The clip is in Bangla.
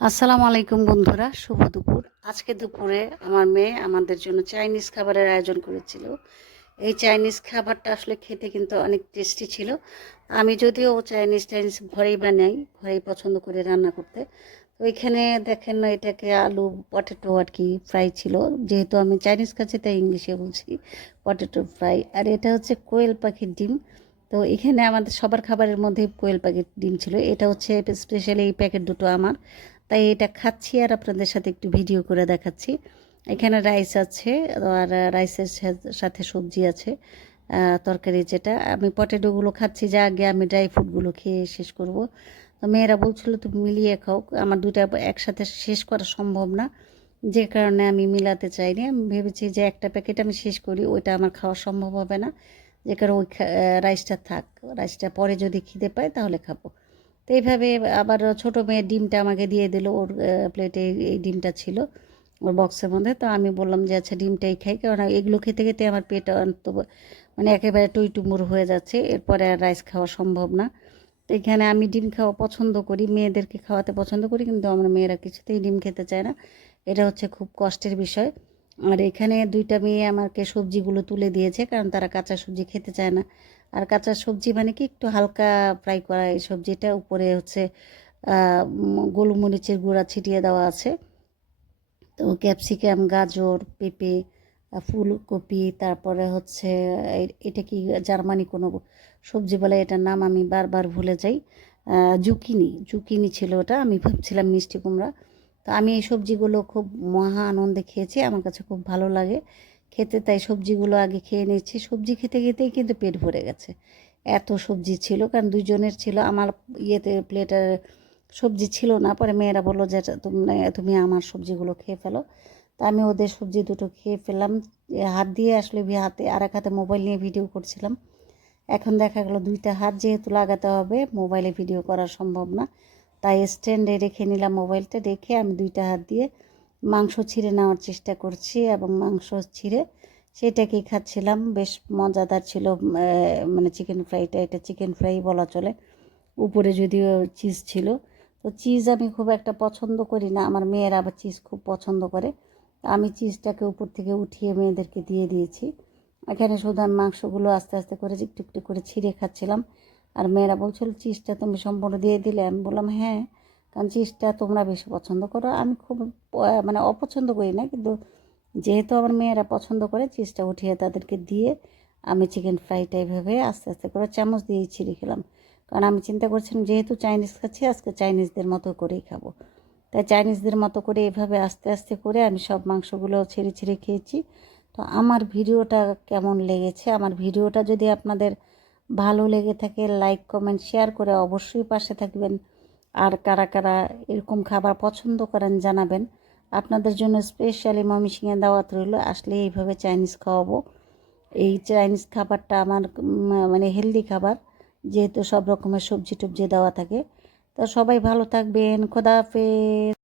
আসসালামু আলাইকুম বন্ধুরা, শুভ দুপুর। আজকে দুপুরে আমার মেয়ে আমাদের জন্য চাইনিজ খাবারের আয়োজন করেছিল। এই চাইনিজ খাবারটা আসলে খেতে কিন্তু অনেক টেস্টি ছিল। আমি যদিও চাইনিজ ঘরেই বানাই, ঘরেই পছন্দ করে রান্না করতে। তো এখানে দেখেন না, এটাকে আলু পটেটো আর কি ফ্রাই ছিল। যেহেতু আমি চাইনিজ খাচ্ছি তাই ইংলিশে বলছি পটেটো ফ্রাই। আর এটা হচ্ছে কোয়েল পাখির ডিম। তো এখানে আমাদের সবার খাবারের মধ্যে কোয়েল পাখির ডিম ছিল। এটা হচ্ছে স্পেশালি এই প্যাকেট দুটো আমার, তাই এটা খাচ্ছি আর আপনাদের সাথে একটু ভিডিও করে দেখাচ্ছি। এখানে রাইস আছে, আর রাইসের সাথে সবজি আছে, তরকারি। যেটা আমি পটেটোগুলো খাচ্ছি, যা আগে আমি ড্রাই ফ্রুটগুলো খেয়ে শেষ করব। তো মেয়েরা বলছিল তুমি মিলিয়ে খাও, আমার দুটা একসাথে শেষ করা সম্ভব না, যে কারণে আমি মিলাতে চাইনি। আমি ভেবেছি যে একটা প্যাকেট আমি শেষ করি, ওইটা আমার খাওয়া সম্ভব হবে না, যে কারণে ওই রাইসটা থাক, রাইসটা পরে যদি খিদে পাই তাহলে খাবো। তো এইভাবে আবার ছোটো মেয়ের ডিমটা আমাকে দিয়ে দিল, ওর প্লেটে এই ডিমটা ছিল ওর বক্সের মধ্যে। তো আমি বললাম যে আচ্ছা ডিমটাই খাই, কারণ এগুলো খেতে খেতে আমার পেট মানে একেবারে টইটুমুর হয়ে যাচ্ছে, এরপরে আর রাইস খাওয়া সম্ভব না। তো এখানে আমি ডিম খাওয়া পছন্দ করি, মেয়েদেরকে খাওয়াতে পছন্দ করি, কিন্তু আমার মেয়েরা কিছুতেই ডিম খেতে চায় না। এটা হচ্ছে খুব কষ্টের বিষয়। আর এখানে দুইটা মেয়ে আমাকে সবজিগুলো তুলে দিয়েছে, কারণ তারা কাঁচা সবজি খেতে চায় না। আর কাঁচা সবজি মানে কি, একটু হালকা ফ্রাই করা এই সবজিটা, উপরে হচ্ছে গোলমরিচের গুঁড়া ছিটিয়ে দেওয়া আছে। তো ক্যাপসিকাম, গাজর, পেঁপে, ফুলকপি, তারপরে হচ্ছে এটা কি জার্মানি কোনো সবজি বলে, এটার নাম আমি বারবার ভুলে যাই। জুকিনি ছিল ওটা, আমি ভাবছিলাম মিষ্টি কুমড়া। তো আমি এই সবজিগুলো খুব মহা আনন্দে খেয়েছি, আমার কাছে খুব ভালো লাগে খেতে, তাই সবজিগুলো আগে খেয়ে নিচ্ছি। সবজি খেতে খেতেই কিন্তু পেট ভরে গেছে, এত সবজি ছিল, কারণ দুজনের ছিল। আমার ইয়েতে প্লেটের সবজি ছিল না, পরে মেয়েরা বললো যে তুমি আমার সবজিগুলো খেয়ে ফেলো। তা আমি ওদের সবজি দুটো খেয়ে ফেললাম। হাত দিয়ে আসলে হাতে আর এক হাতে মোবাইল নিয়ে ভিডিও করছিলাম। এখন দেখা গেলো দুইটা হাত যেহেতু লাগাতে হবে, মোবাইলে ভিডিও করা সম্ভব না, তাই স্ট্যান্ডে রেখে নিলাম। মোবাইলটা রেখে আমি দুইটা হাত দিয়ে মাংস ছিঁড়ে নেওয়ার চেষ্টা করছি, এবং মাংস ছিঁড়ে সেটাকেই খাচ্ছিলাম। বেশ মজাদার ছিল, মানে চিকেন ফ্রাইটা, এটা চিকেন ফ্রাই বলা চলে। উপরে যদিও চিজ ছিল। তো চিজ আমি খুব একটা পছন্দ করি না, আমার মেয়েরা আবার চিজ খুব পছন্দ করে। আমি চিজটাকে উপর থেকে উঠিয়ে মেয়েদেরকে দিয়ে দিয়েছি। এখানে শুধু আমি মাংসগুলো আস্তে আস্তে করে একটু একটু করে ছিঁড়ে খাচ্ছিলাম। আর মেয়েরা বলছিল চিজটা তুমি সম্পূর্ণ দিয়ে দিলে। আমি বললাম হ্যাঁ, কারণ চিজটা তোমরা বেশি পছন্দ করো, আমি খুব মানে অপছন্দ করি না, কিন্তু যেহেতু আমার মেয়েরা পছন্দ করে, চিজটা উঠিয়ে তাদেরকে দিয়ে আমি চিকেন ফ্রাইটা এইভাবে আস্তে আস্তে করে চামচ দিয়েই ছিঁড়ে খেলাম। কারণ আমি চিন্তা করছিলাম যেহেতু চাইনিজ খাচ্ছি, আজকে চাইনিজদের মতো করেই খাবো। তাই চাইনিজদের মতো করে এভাবে আস্তে আস্তে করে আমি সব মাংসগুলো ছেড়ে ছেড়ে খেয়েছি। তো আমার ভিডিওটা কেমন লেগেছে, আমার ভিডিওটা যদি আপনাদের ভালো লেগে থাকে, লাইক কমেন্ট শেয়ার করে অবশ্যই পাশে থাকবেন। আর কারা কারা এরকম খাবার পছন্দ করেন জানাবেন। আপনাদের জন্য স্পেশালি ময়মনসিংহে দাওয়াত রইল, আসলে এইভাবে চাইনিজ খাওয়াবো। এই চাইনিজ খাবারটা আমার মানে হেলদি খাবার, যেহেতু সব রকমের সবজি টবজি দেওয়া থাকে। তো সবাই ভালো থাকবেন, খোদা হাফেজ।